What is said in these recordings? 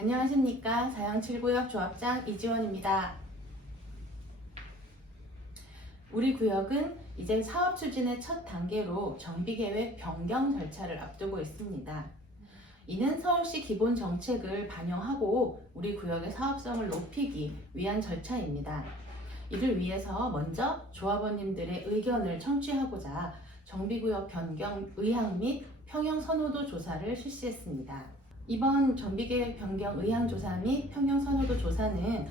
안녕하십니까. 사양 7구역 조합장 이지원입니다. 우리 구역은 이제 사업 추진의 첫 단계로 정비계획 변경 절차를 앞두고 있습니다. 이는 서울시 기본 정책을 반영하고 우리 구역의 사업성을 높이기 위한 절차입니다. 이를 위해서 먼저 조합원님들의 의견을 청취하고자 정비구역 변경 의향 및 평형 선호도 조사를 실시했습니다. 이번 정비계획 변경 의향조사 및 평형선호도 조사는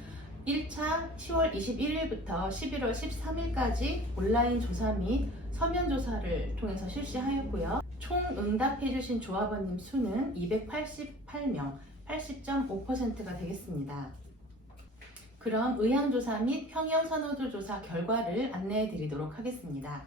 1차 10월 21일부터 11월 13일까지 온라인 조사 및 서면 조사를 통해서 실시하였고요. 총 응답해주신 조합원님 수는 288명, 80.5%가 되겠습니다. 그럼 의향조사 및 평형선호도 조사 결과를 안내해 드리도록 하겠습니다.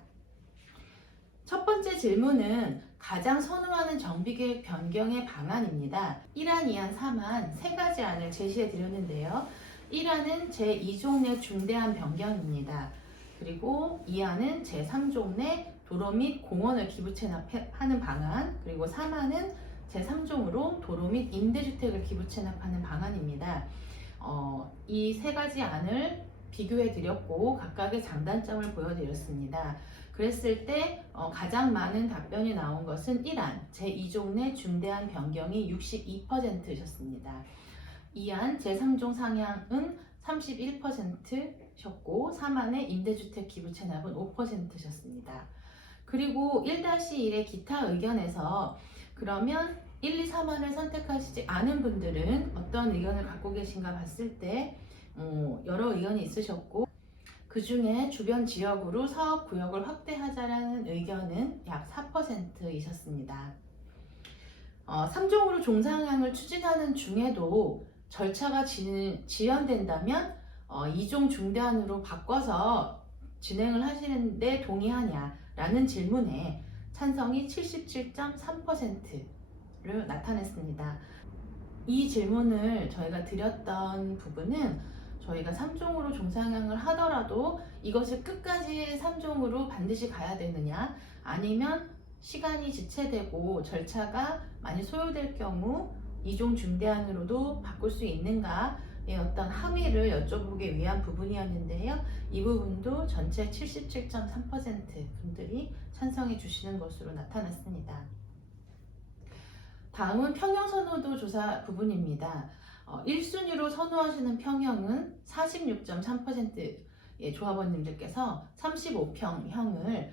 첫 번째 질문은 가장 선호하는 정비계획 변경의 방안입니다. 1안, 2안, 3안 세 가지 안을 제시해 드렸는데요. 1안은 제2종 내 중대한 변경입니다. 그리고 2안은 제3종 내 도로 및 공원을 기부 체납하는 방안, 그리고 3안은 제3종으로 도로 및 임대주택을 기부 체납하는 방안입니다. 이 세 가지 안을 비교해 드렸고 각각의 장단점을 보여드렸습니다. 그랬을 때 가장 많은 답변이 나온 것은 1안, 제2종 내 중대한 변경이 62%셨습니다. 2안, 제3종 상향은 31%셨고 3안의 임대주택 기부 체납은 5%셨습니다. 그리고 1-1의 기타 의견에서 그러면 1, 2, 3안을 선택하시지 않은 분들은 어떤 의견을 갖고 계신가 봤을 때 여러 의견이 있으셨고 그 중에 주변 지역으로 사업 구역을 확대하자라는 의견은 약 4%이셨습니다. 3종으로 종상향을 추진하는 중에도 절차가 지연된다면 2종 중대안으로 바꿔서 진행을 하시는데 동의하냐라는 질문에 찬성이 77.3%를 나타냈습니다. 이 질문을 저희가 드렸던 부분은 저희가 3종으로 종상향을 하더라도 이것을 끝까지 3종으로 반드시 가야 되느냐, 아니면 시간이 지체되고 절차가 많이 소요될 경우 2종 중대안으로도 바꿀 수 있는가의 어떤 합의를 여쭤보기 위한 부분이었는데요. 이 부분도 전체 77.3% 분들이 찬성해 주시는 것으로 나타났습니다. 다음은 평형선호도 조사 부분입니다. 1순위로 선호하시는 평형은 46.3%의 조합원님들께서 35평형을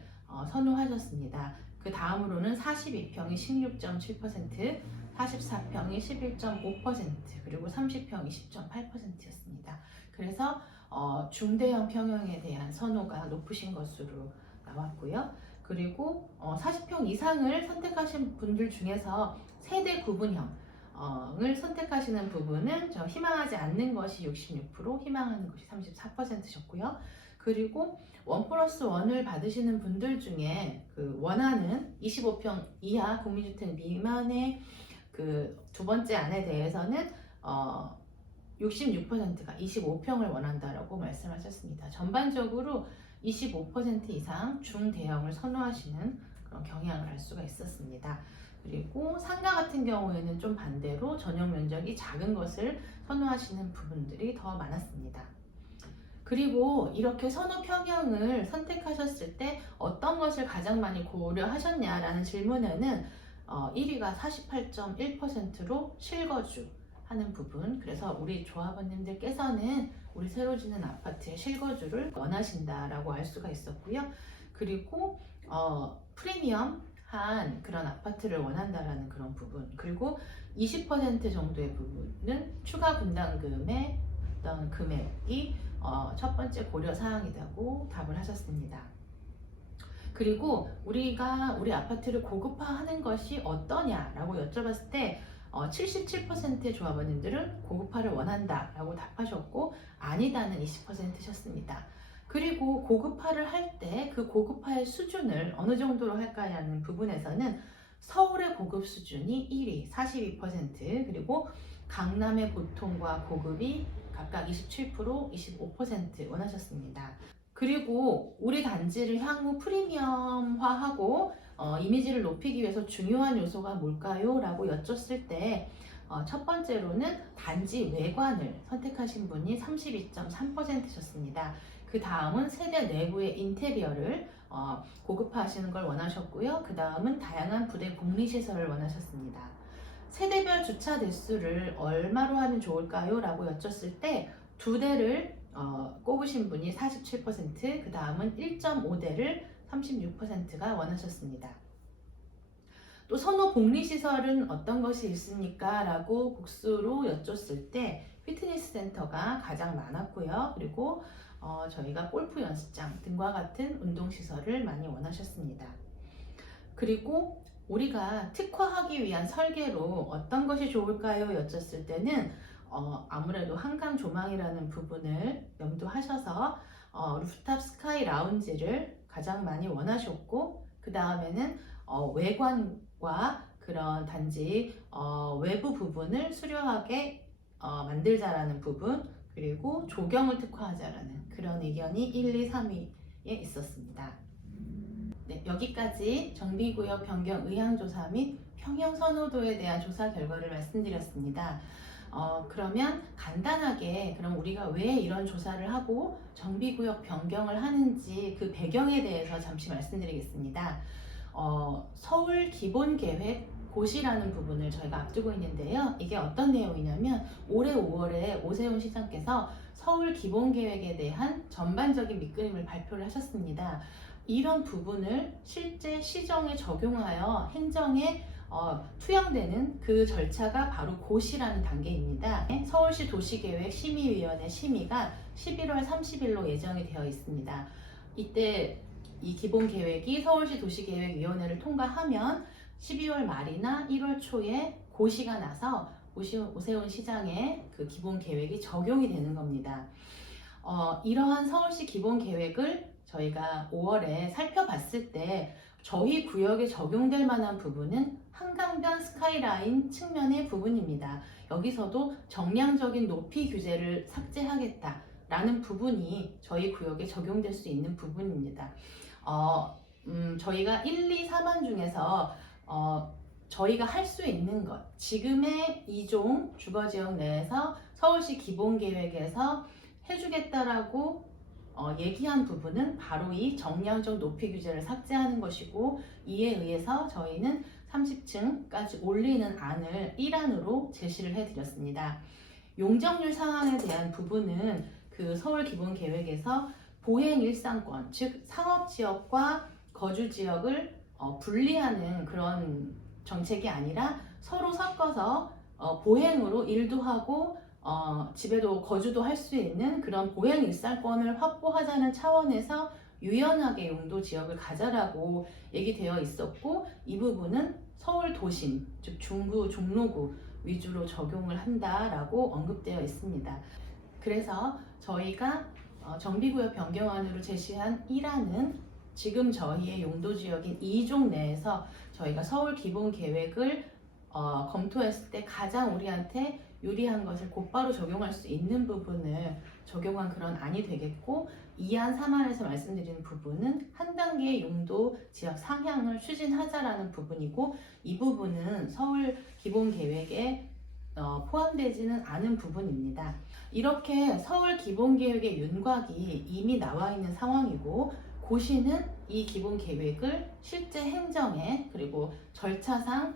선호하셨습니다. 그 다음으로는 42평이 16.7%, 44평이 11.5%, 그리고 30평이 10.8%였습니다. 그래서 중대형 평형에 대한 선호가 높으신 것으로 나왔고요. 그리고 40평 이상을 선택하신 분들 중에서 세대 구분형을 선택하시는 부분은 희망하지 않는 것이 66%, 희망하는 것이 34%셨고요. 그리고 1+1을 받으시는 분들 중에 원하는 25평 이하 국민주택 미만의 두 번째 안에 대해서는 66%가 25평을 원한다라고 말씀하셨습니다. 전반적으로 25% 이상 중대형을 선호하시는 그런 경향을 알 수가 있었습니다. 그리고 상가 같은 경우에는 좀 반대로 전용 면적이 작은 것을 선호하시는 부분들이 더 많았습니다. 그리고 이렇게 선호 평형을 선택하셨을 때 어떤 것을 가장 많이 고려하셨냐라는 질문에는 1위가 48.1%로 실거주 하는 부분, 그래서 우리 조합원님들께서는 우리 새로 짓는 아파트의 실거주를 원하신다라고 알 수가 있었고요. 그리고 프리미엄한 그런 아파트를 원한다라는 그런 부분, 그리고 20% 정도의 부분은 추가 분담금의 어떤 금액이 첫 번째 고려 사항이라고 답을 하셨습니다. 그리고 우리가 우리 아파트를 고급화하는 것이 어떠냐라고 여쭤봤을 때 77%의 조합원님들은 고급화를 원한다라고 답하셨고 아니다는 20%셨습니다. 그리고 고급화를 할 때 그 고급화의 수준을 어느 정도로 할까라는 부분에서는 서울의 고급 수준이 1위 42%, 그리고 강남의 보통과 고급이 각각 27%, 25% 원하셨습니다. 그리고 우리 단지를 향후 프리미엄화하고 이미지를 높이기 위해서 중요한 요소가 뭘까요? 라고 여쭸을 때 첫 번째로는 단지 외관을 선택하신 분이 32.3%셨습니다. 그 다음은 세대 내부의 인테리어를 고급화하시는 걸 원하셨고요. 그 다음은 다양한 부대 복리시설을 원하셨습니다. 세대별 주차 대수를 얼마로 하면 좋을까요? 라고 여쭸을 때 2대를 꼽으신 분이 47%, 그 다음은 1.5대를 36%가 원하셨습니다. 또 선호 복리시설은 어떤 것이 있습니까? 라고 복수로 여쭸을 때 피트니스 센터가 가장 많았고요. 그리고 저희가 골프 연습장 등과 같은 운동시설을 많이 원하셨습니다. 그리고 우리가 특화하기 위한 설계로 어떤 것이 좋을까요? 여쭸을 때는 아무래도 한강 조망이라는 부분을 염두하셔서 루프탑 스카이 라운지를 가장 많이 원하셨고, 그 다음에는 외관과 그런 단지 외부 부분을 수려하게 만들자라는 부분, 그리고 조경을 특화하자라는 그런 의견이 1, 2, 3위에 있었습니다. 네, 여기까지 정비구역 변경 의향조사 및 평형 선호도에 대한 조사 결과를 말씀드렸습니다. 그러면 간단하게 그럼 우리가 왜 이런 조사를 하고 정비구역 변경을 하는지 그 배경에 대해서 잠시 말씀드리겠습니다. 서울 기본계획 고시라는 부분을 저희가 앞두고 있는데요. 이게 어떤 내용이냐면 올해 5월에 오세훈 시장께서 서울 기본계획에 대한 전반적인 밑그림을 발표를 하셨습니다. 이런 부분을 실제 시정에 적용하여 행정에 투영되는 그 절차가 바로 고시라는 단계입니다. 서울시 도시계획 심의위원회 심의가 11월 30일로 예정이 되어 있습니다. 이때 이 기본계획이 서울시 도시계획위원회를 통과하면 12월 말이나 1월 초에 고시가 나서 오세훈 시장의 그 기본계획이 적용이 되는 겁니다. 이러한 서울시 기본계획을 저희가 5월에 살펴봤을 때 저희 구역에 적용될 만한 부분은 한강변 스카이라인 측면의 부분입니다. 여기서도 정량적인 높이 규제를 삭제하겠다라는 부분이 저희 구역에 적용될 수 있는 부분입니다. 저희가 1, 2, 4번 중에서 저희가 할 수 있는 것, 지금의 2종 주거지역 내에서 서울시 기본계획에서 해주겠다라고 얘기한 부분은 바로 이 정량적 높이 규제를 삭제하는 것이고, 이에 의해서 저희는 30층까지 올리는 안을 1안으로 제시를 해드렸습니다. 용적률 상한에 대한 부분은 그 서울 기본계획에서 보행 일상권, 즉 상업지역과 거주지역을 분리하는 그런 정책이 아니라 서로 섞어서 보행으로 일도 하고 집에도 거주도 할 수 있는 그런 보행 일상권을 확보하자는 차원에서 유연하게 용도 지역을 가자라고 얘기되어 있었고, 이 부분은 서울 도심, 즉 중구, 종로구 위주로 적용을 한다라고 언급되어 있습니다. 그래서 저희가 정비구역 변경안으로 제시한 1안은 지금 저희의 용도지역인 2종 내에서 저희가 서울 기본계획을 검토했을 때 가장 우리한테 유리한 것을 곧바로 적용할 수 있는 부분을 적용한 그런 안이 되겠고, 2안, 3안에서 말씀드리는 부분은 한 단계의 용도 지역 상향을 추진하자라는 부분이고, 이 부분은 서울 기본계획에 포함되지는 않은 부분입니다. 이렇게 서울 기본계획의 윤곽이 이미 나와 있는 상황이고, 고시는 이 기본계획을 실제 행정에 그리고 절차상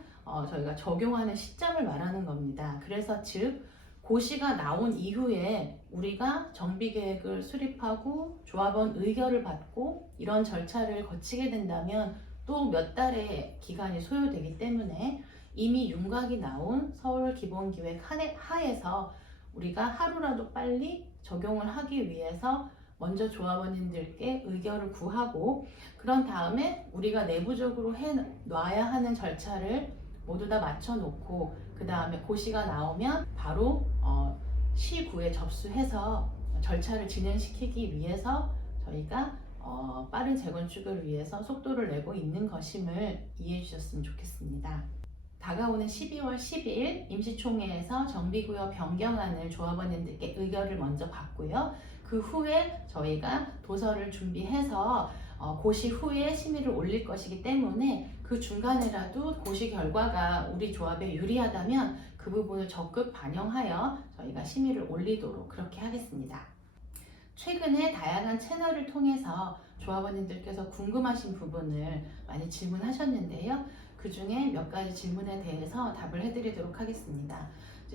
저희가 적용하는 시점을 말하는 겁니다. 그래서 즉 고시가 나온 이후에 우리가 정비계획을 수립하고 조합원 의결을 받고 이런 절차를 거치게 된다면 또 몇 달의 기간이 소요되기 때문에 이미 윤곽이 나온 서울 기본계획 하에서 우리가 하루라도 빨리 적용을 하기 위해서 먼저 조합원님들께 의견을 구하고, 그런 다음에 우리가 내부적으로 해놔야 하는 절차를 모두 다 맞춰놓고, 그 다음에 고시가 나오면 바로 시구에 접수해서 절차를 진행시키기 위해서 저희가 빠른 재건축을 위해서 속도를 내고 있는 것임을 이해해 주셨으면 좋겠습니다. 다가오는 12월 10일 임시총회에서 정비구역 변경안을 조합원님들께 의결을 먼저 받고요. 그 후에 저희가 도서를 준비해서 고시 후에 심의를 올릴 것이기 때문에 그 그 중간에라도 고시 결과가 우리 조합에 유리하다면 그 부분을 적극 반영하여 저희가 심의를 올리도록 그렇게 하겠습니다. 최근에 다양한 채널을 통해서 조합원님들께서 궁금하신 부분을 많이 질문하셨는데요. 그 중에 몇 가지 질문에 대해서 답을 해드리도록 하겠습니다.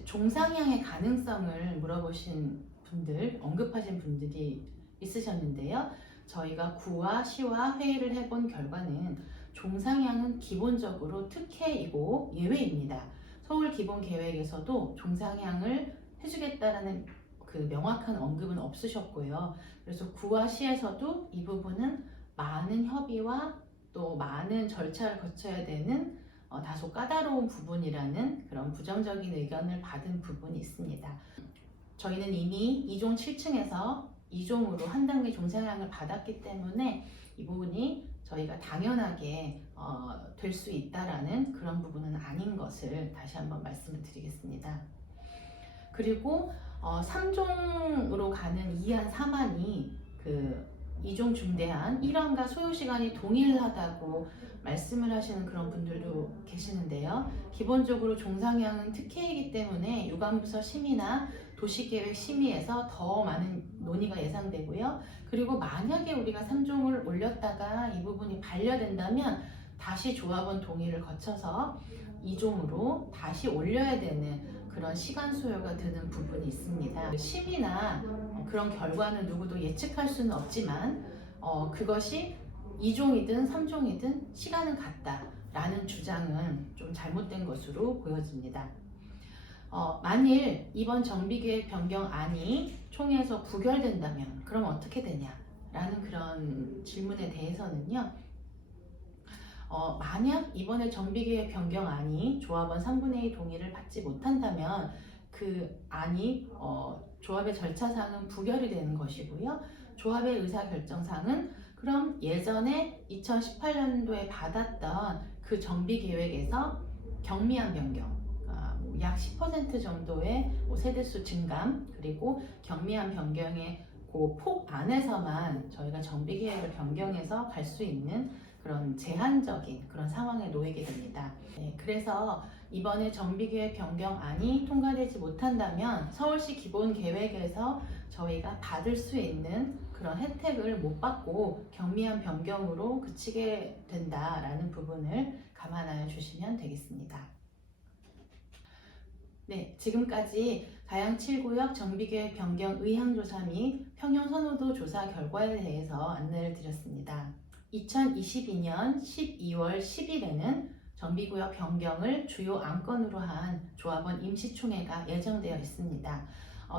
종상향의 가능성을 물어보신 분들, 언급하신 분들이 있으셨는데요. 저희가 구와 시와 회의를 해본 결과는 종상향은 기본적으로 특혜이고 예외입니다. 서울 기본 계획에서도 종상향을 해주겠다라는 그 명확한 언급은 없으셨고요. 그래서 구와 시에서도 이 부분은 많은 협의와 또 많은 절차를 거쳐야 되는 다소 까다로운 부분이라는 그런 부정적인 의견을 받은 부분이 있습니다. 저희는 이미 2종 7층에서 2종으로 한 단계 종상향을 받았기 때문에 이 부분이 저희가 당연하게 될 수 있다라는 그런 부분은 아닌 것을 다시 한번 말씀을 드리겠습니다. 그리고 3종으로 가는 2안 3안이 그 2종 중대안 1안과 소요 시간이 동일하다고 말씀을 하시는 그런 분들도 계시는데요. 기본적으로 종상향은 특혜이기 때문에 유관부서 심의나 도시계획 심의에서 더 많은 논의가 예상되고요. 그리고 만약에 우리가 3종을 올렸다가 이 부분이 반려된다면 다시 조합원 동의를 거쳐서 2종으로 다시 올려야 되는 그런 시간 소요가 드는 부분이 있습니다. 심의나 그런 결과는 누구도 예측할 수는 없지만 그것이 2종이든 3종이든 시간은 같다라는 주장은 좀 잘못된 것으로 보여집니다. 만일 이번 정비계획 변경안이 총회에서 부결된다면 그럼 어떻게 되냐라는 그런 질문에 대해서는요. 만약 이번에 정비계획 변경안이 조합원 3분의 2 동의를 받지 못한다면 그 안이 조합의 절차상은 부결이 되는 것이고요. 조합의 의사결정상은 그럼 예전에 2018년도에 받았던 그 정비계획에서 경미한 변경, 약 10% 정도의 세대수 증감, 그리고 경미한 변경의 그 폭 안에서만 저희가 정비계획을 변경해서 갈 수 있는 그런 제한적인 그런 상황에 놓이게 됩니다. 그래서 이번에 정비계획 변경안이 통과되지 못한다면 서울시 기본계획에서 저희가 받을 수 있는 그런 혜택을 못 받고 경미한 변경으로 그치게 된다라는 부분을 감안하여 주시면 되겠습니다. 네, 지금까지 다양 7구역 정비계획 변경 의향조사 및 평형선호도 조사 결과에 대해서 안내를 드렸습니다. 2022년 12월 10일에는 정비구역 변경을 주요 안건으로 한 조합원 임시총회가 예정되어 있습니다.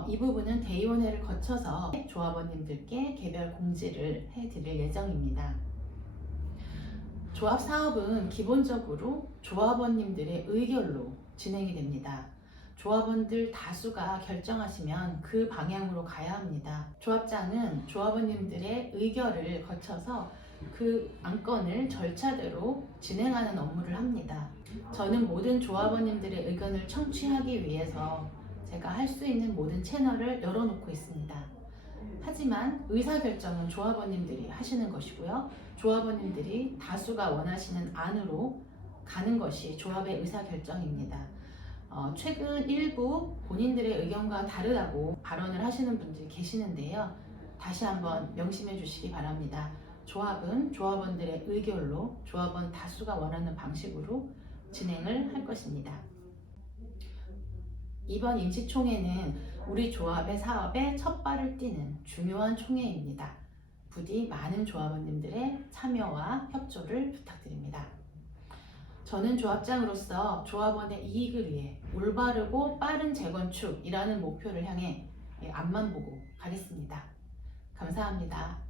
이 부분은 대의원회를 거쳐서 조합원님들께 개별 공지를 해드릴 예정입니다. 조합 사업은 기본적으로 조합원님들의 의결로 진행이 됩니다. 조합원들 다수가 결정하시면 그 방향으로 가야 합니다. 조합장은 조합원님들의 의결을 거쳐서 그 안건을 절차대로 진행하는 업무를 합니다. 저는 모든 조합원님들의 의견을 청취하기 위해서 제가 할 수 있는 모든 채널을 열어놓고 있습니다. 하지만 의사결정은 조합원님들이 하시는 것이고요. 조합원님들이 다수가 원하시는 안으로 가는 것이 조합의 의사결정입니다. 최근 일부 본인들의 의견과 다르다고 발언을 하시는 분들이 계시는데요. 다시 한번 명심해 주시기 바랍니다. 조합은 조합원들의 의결로 조합원 다수가 원하는 방식으로 진행을 할 것입니다. 이번 임시총회는 우리 조합의 사업에 첫 발을 띄는 중요한 총회입니다. 부디 많은 조합원님들의 참여와 협조를 부탁드립니다. 저는 조합장으로서 조합원의 이익을 위해 올바르고 빠른 재건축이라는 목표를 향해 앞만 보고 가겠습니다. 감사합니다.